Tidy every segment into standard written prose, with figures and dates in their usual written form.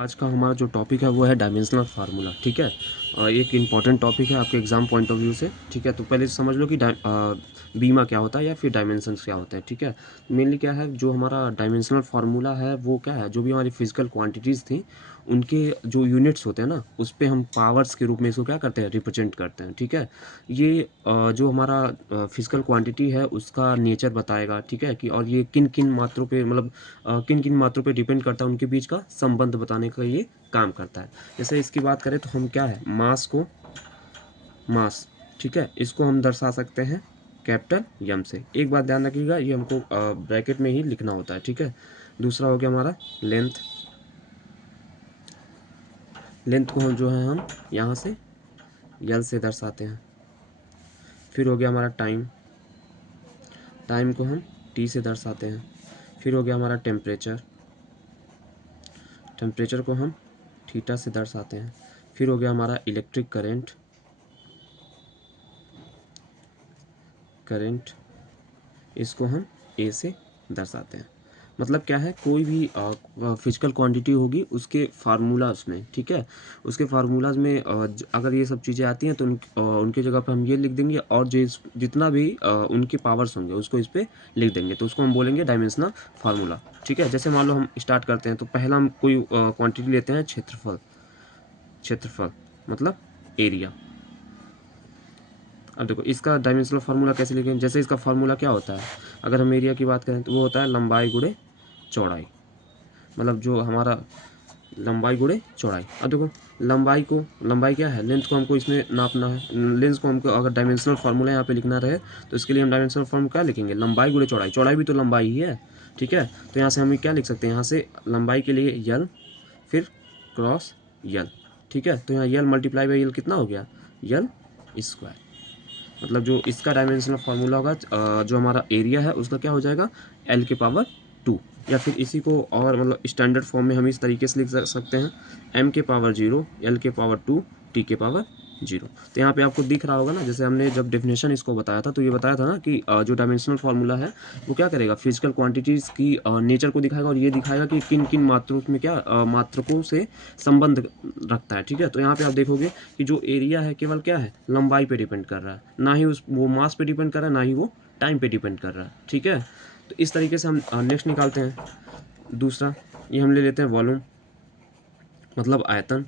आज का हमारा जो टॉपिक है वो है डायमेंशनल फार्मूला। ठीक है, एक इम्पॉर्टेंट टॉपिक है आपके एग्जाम पॉइंट ऑफ व्यू से। ठीक है, तो पहले समझ लो कि बीमा क्या होता है या फिर डायमेंशंस क्या होते हैं। ठीक है, मेनली क्या है, जो हमारा डायमेंशनल फार्मूला है वो क्या है, जो भी हमारी फिजिकल क्वांटिटीज़ थी उनके जो यूनिट्स होते हैं ना, उस पे हम पावर्स के रूप में इसको क्या करते हैं, रिप्रेजेंट करते हैं। ठीक है, ये जो हमारा फिजिकल क्वांटिटी है उसका नेचर बताएगा। ठीक है, कि और ये किन किन मात्रों पे मतलब किन किन मात्रों पे डिपेंड करता है, उनके बीच का संबंध बताने का ये काम करता है। जैसे इसकी बात करें तो हम क्या है, मास, ठीक है, इसको हम दर्शा सकते हैं कैपिटल यम से। एक बात ध्यान रखिएगा, ये हमको ब्रैकेट में ही लिखना होता है। ठीक है, दूसरा हो गया हमारा लेंथ। लेंथ को हम जो है हम यहाँ से यल से दर्शाते हैं। फिर हो गया हमारा टाइम। टाइम को हम टी से दर्शाते हैं। फिर हो गया हमारा टेम्परेचर। टेम्परेचर को हम थीटा से दर्शाते हैं। फिर हो गया हमारा इलेक्ट्रिक करंट। करंट इसको हम ए से दर्शाते हैं। मतलब क्या है, कोई भी फिजिकल क्वांटिटी होगी उसके फार्मूलाज में, ठीक है, उसके फार्मूलाज में अगर ये सब चीज़ें आती हैं तो उनकी जगह पे हम ये लिख देंगे, और जितना भी उनके पावर्स होंगे उसको इस पर लिख देंगे, तो उसको हम बोलेंगे डायमेंशनल फार्मूला। ठीक है, जैसे मान लो हम स्टार्ट करते हैं, तो पहला हम कोई क्वांटिटी लेते हैं, क्षेत्रफल। क्षेत्रफल मतलब एरिया। अब देखो इसका डायमेंशनल फार्मूला कैसे लिखें, जैसे इसका फार्मूला क्या होता है, अगर हम एरिया की बात करें तो वो होता है लंबाई गुणे चौड़ाई। मतलब जो हमारा लंबाई गुणे चौड़ाई। अब देखो लंबाई क्या है, लेंथ को हमको इसमें नापना है। लेंथ को हमको अगर डायमेंशनल फार्मूला यहाँ पे लिखना रहे तो इसके लिए हम डायमेंशनल फार्मूला क्या लिखेंगे, लंबाई गुणे चौड़ाई। चौड़ाई भी तो लंबाई ही है। ठीक है, तो यहाँ से हम क्या लिख सकते हैं, यहाँ से लंबाई के लिए यल, फिर क्रॉस यल। ठीक है, तो यहाँ यल मल्टीप्लाई बाई यल कितना हो गया, यल स्क्वायर। मतलब जो इसका डायमेंशनल फार्मूला होगा, जो हमारा एरिया है उसका क्या हो जाएगा, एल के पावर 2। या फिर इसी को और मतलब स्टैंडर्ड फॉर्म में हम इस तरीके से लिख सकते हैं, एम के पावर 0, एल के पावर 2, टी के पावर 0। तो यहाँ पे आपको दिख रहा होगा ना, जैसे हमने जब डेफिनेशन इसको बताया था तो ये बताया था ना कि जो डायमेंशनल फार्मूला है वो क्या करेगा, फिजिकल क्वांटिटीज़ की नेचर को दिखाएगा, और ये दिखाएगा कि किन किन मात्रों में क्या मात्रकों से संबंध रखता है। ठीक है, तो यहाँ पे आप देखोगे कि जो एरिया है केवल क्या है, लंबाई पे डिपेंड कर रहा है, ना ही वो मास पे डिपेंड कर रहा है, ना ही वो टाइम पे डिपेंड कर रहा है। ठीक है, तो इस तरीके से हम नेक्स्ट निकालते हैं। दूसरा ये हम ले लेते हैं वॉल्यूम, मतलब आयतन।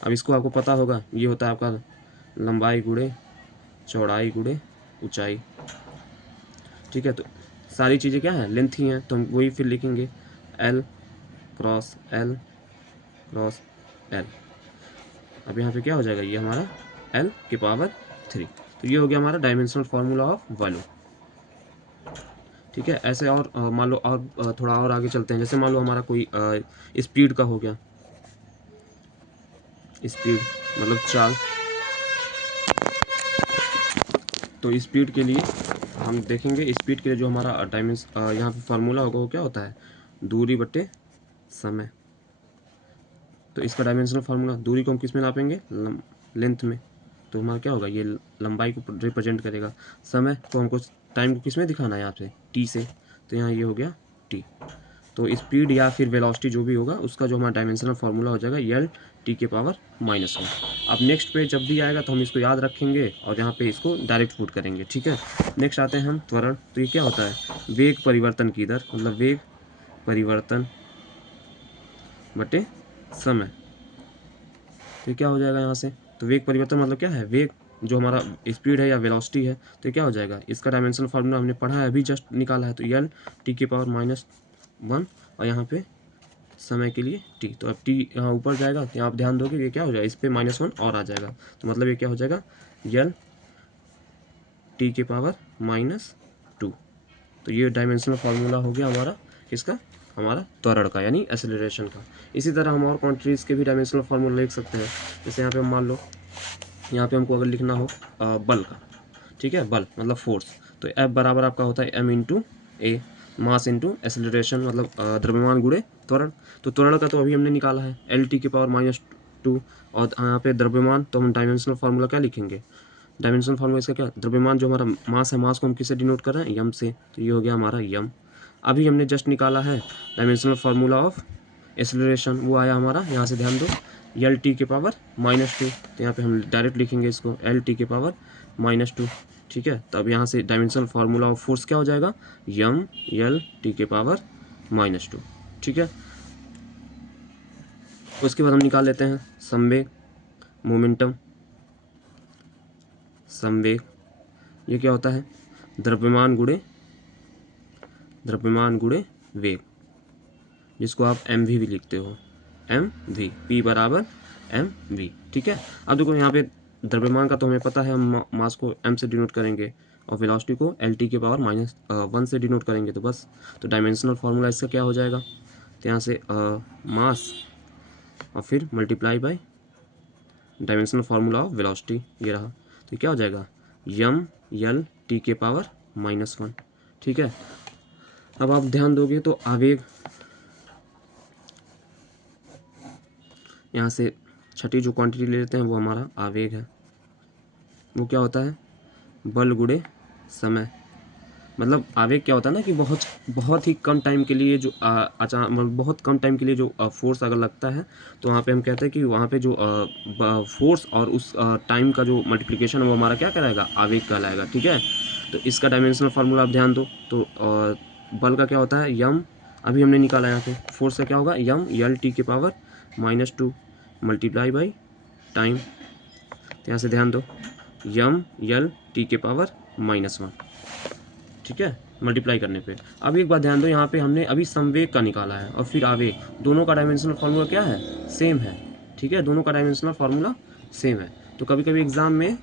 अब इसको आपको पता होगा, ये होता है आपका लंबाई गुणे चौड़ाई गुणे ऊंचाई। ठीक है, तो सारी चीज़ें क्या है, लेंथ ही हैं, तो हम वही फिर लिखेंगे L cross L cross L. अब यहाँ पे क्या हो जाएगा, ये हमारा एल के पावर 3। तो ये हो गया हमारा डायमेंशनल फार्मूला ऑफ वॉल्यूम। ठीक है, ऐसे और मान लो और थोड़ा और आगे चलते हैं। जैसे मान लो हमारा कोई स्पीड का हो गया, स्पीड मतलब चाल। तो स्पीड के लिए हम देखेंगे, स्पीड के लिए जो हमारा यहाँ पे फार्मूला होगा वो क्या होता है, दूरी बटे समय। तो इसका डायमेंशनल फार्मूला, दूरी को हम किस में नापेंगे, लेंथ में। तो हमारा क्या होगा, ये लंबाई को रिप्रेजेंट करेगा। समय को हमको, टाइम को किस में दिखाना है, यहाँ पे टी से। तो यहाँ ये हो गया टी। तो स्पीड या फिर वेलोसिटी जो भी होगा उसका जो हमारा डायमेंशनल फार्मूला हो जाएगा यल टी के पावर -1। अब नेक्स्ट पे जब भी आएगा तो हम इसको याद रखेंगे और यहाँ पे इसको डायरेक्ट पुट करेंगे। ठीक है, नेक्स्ट आते हैं हम त्वरण। तो ये क्या होता है, वेग परिवर्तन की दर, मतलब वेग परिवर्तन बटे समय। तो ये क्या हो जाएगा यहाँ से, तो वेग परिवर्तन मतलब क्या है, वेग जो हमारा स्पीड है या वेलोसिटी है, तो क्या हो जाएगा, इसका डायमेंशनल फार्मूला हमने पढ़ा है, अभी जस्ट निकाला है, तो यल टी के पावर -1, और यहाँ पे समय के लिए टी। तो अब टी यहाँ ऊपर जाएगा तो यहाँ आप ध्यान दोगे ये क्या हो जाएगा, इस पर -1 और आ जाएगा, तो मतलब ये क्या हो जाएगा, यल टी के पावर -2। तो ये डायमेंशनल फार्मूला हो गया हमारा किसका, हमारा त्वरण का, यानी एक्सेलरेशन का। इसी तरह हम और क्वांटिटीज़ के भी डायमेंशनल फार्मूला लिख सकते हैं। जैसे यहाँ पे हम मान लो, यहाँ पे हमको अगर लिखना हो बल का, ठीक है, बल मतलब फोर्स, तो F बराबर आपका होता है m इंटू ए, मास इंटू एक्सेलरेशन, मतलब द्रव्यमान गुणे त्वरण। तो त्वरण का तो अभी हमने निकाला है, एल टी के पावर -2, और यहाँ पे द्रव्यमान, तो हम डायमेंशनल फार्मूला क्या लिखेंगे, डायमेंशनल फार्मूला इसका क्या, द्रव्यमान जो हमारा मास है, मास को हम किससे डिनोट कर रहे हैं, यम से। तो ये हो गया हमारा यम। अभी हमने जस्ट निकाला है डायमेंशनल फार्मूला ऑफ एक्सेलरेशन वो आया हमारा, यहाँ से ध्यान दो, एल टी के पावर -2, तो यहाँ पे हम डायरेक्ट लिखेंगे इसको एल टी के पावर -2, ठीक है। तो अब यहाँ से डायमेंशनल फार्मूला ऑफ फोर्स क्या हो जाएगा, यम एल टी के पावर -2, ठीक है। उसके बाद हम निकाल लेते हैं संवेग, मोमेंटम, संवेग, ये क्या होता है, द्रव्यमान गुणे वेग, जिसको आप mv भी लिखते हो, mv, p बराबर mv, ठीक है। अब देखो यहाँ पे द्रव्यमान का तो हमें पता है, हम मास को m से डिनोट करेंगे और वेलोसिटी को lt के पावर -1 से डिनोट करेंगे, तो बस, तो डायमेंशनल फार्मूला इसका क्या हो जाएगा, तो यहाँ से मास और फिर multiply by dimensional formula of velocity, ये रहा, तो क्या हो जाएगा, यम एल टी के पावर -1, ठीक है। अब आप ध्यान दोगे तो आवेग, यहाँ से छठी जो क्वांटिटी ले लेते हैं वो हमारा आवेग है, वो क्या होता है, बल गुणे समय। मतलब आवेग क्या होता है ना कि बहुत ही कम टाइम के लिए जो अचानक, मतलब बहुत कम टाइम के लिए जो फोर्स अगर लगता है, तो वहाँ पे हम कहते हैं कि वहाँ पे जो फोर्स और उस टाइम का जो मल्टीप्लिकेशन है वो हमारा क्या कहलाएगा, आवेग कहलाएगा, ठीक है। तो इसका डायमेंशनल फार्मूला आप ध्यान दो, तो बल का क्या होता है, यम, अभी हमने निकाला यहाँ पे, फोर्स का क्या होगा, यम एल टी के पावर -2 मल्टीप्लाई बाई टाइम, तो यहाँ से ध्यान दो, यम एल टी के पावर -1, ठीक है, मल्टीप्लाई करने पे। अब एक बात ध्यान दो, यहाँ पे हमने अभी संवेग का निकाला है और फिर आवेग, दोनों का डायमेंशनल फार्मूला क्या है, सेम है, ठीक है, दोनों का डायमेंशनल फार्मूला सेम है। तो कभी कभी एग्जाम में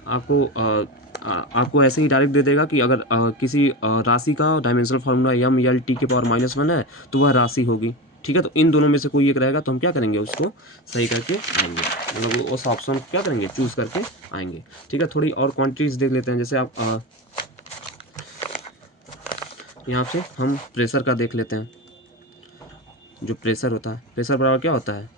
आपको ऐसे ही डायरेक्ट दे देगा कि अगर किसी राशि का dimensional formula M L T के पावर -1 है तो वह राशि होगी, ठीक है। तो इन दोनों में से कोई एक रहेगा, तो हम क्या करेंगे, उसको सही करके आएंगे, मतलब उस ऑप्शन को क्या करेंगे, चूज करके आएंगे, ठीक है। थोड़ी और क्वांटिटीज देख लेते हैं, जैसे आप यहाँ से हम प्रेशर का देख लेते हैं। जो प्रेशर होता है, प्रेशर बराबर क्या होता है,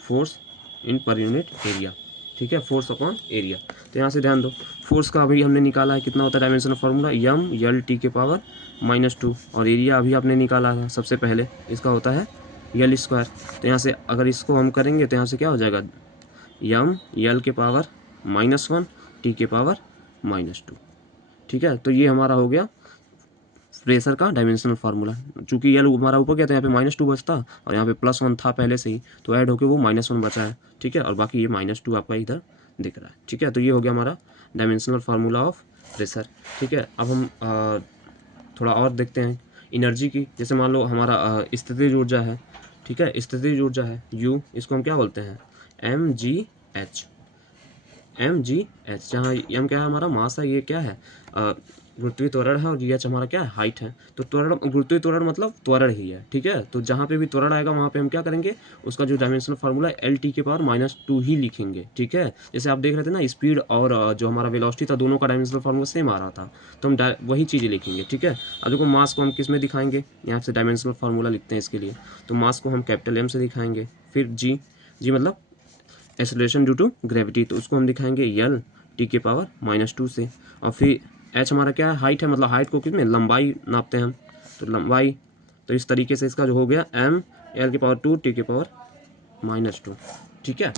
force in per unit area, ठीक है, फोर्स अपॉन एरिया। तो यहाँ से ध्यान दो, फोर्स का अभी हमने निकाला है, कितना होता है dimensional formula, M L T के पावर -2, और एरिया अभी आपने निकाला था सबसे पहले, इसका होता है एल स्क्वायर। तो यहाँ से अगर इसको हम करेंगे तो यहाँ से क्या हो जाएगा, यम एल के पावर -1 टी के पावर -2, ठीक है। तो ये हमारा हो गया प्रेशर का डायमेंशनल फार्मूला। चूंकि एल हमारा ऊपर गया था, यहाँ पे -2 बचता और यहाँ पे +1 था पहले से ही, तो ऐड होके वो -1 बचा है, ठीक है, और बाकी ये -2 आपका इधर दिख रहा है, ठीक है। तो ये हो गया हमारा डायमेंशनल फार्मूला ऑफ प्रेशर, ठीक है। अब हम थोड़ा और देखते हैं एनर्जी की। जैसे मान लो हमारा स्थितिज ऊर्जा है, ठीक है, स्थितिज ऊर्जा है U, इसको हम क्या बोलते हैं, mgh, जहाँ m क्या है, हमारा मास है, ये क्या है, गुरुत्वीय त्वरण है, और GH हमारा क्या है, हाइट है। तो त्वरण, गुरुत्वीय त्वरण मतलब त्वरण ही है, ठीक है। तो जहाँ पे भी त्वरण आएगा वहाँ पे हम क्या करेंगे, उसका जो डायमेंशनल फार्मूला है एल टी के पावर -2 ही लिखेंगे, ठीक है। जैसे आप देख रहे थे ना, स्पीड और जो हमारा वेलोसिटी था, दोनों का डायमेंशनल फार्मूला सेम आ रहा था, तो हम वही चीज़ें लिखेंगे, ठीक है। अब देखो मास को हम किस में दिखाएंगे, यहाँ से डायमेंशनल फार्मूला लिखते हैं इसके लिए, तो मास को हम कैपिटल M से दिखाएंगे, फिर जी मतलब एक्सेलरेशन ड्यू टू ग्रेविटी, तो उसको हम दिखाएंगे एल टी के पावर -2 से, और फिर एच हमारा क्या है, हाइट है, मतलब हाइट को कितने, लंबाई नापते हैं हम, तो लंबाई, तो इस तरीके से इसका जो हो गया m l के पावर 2 t के पावर -2, ठीक है।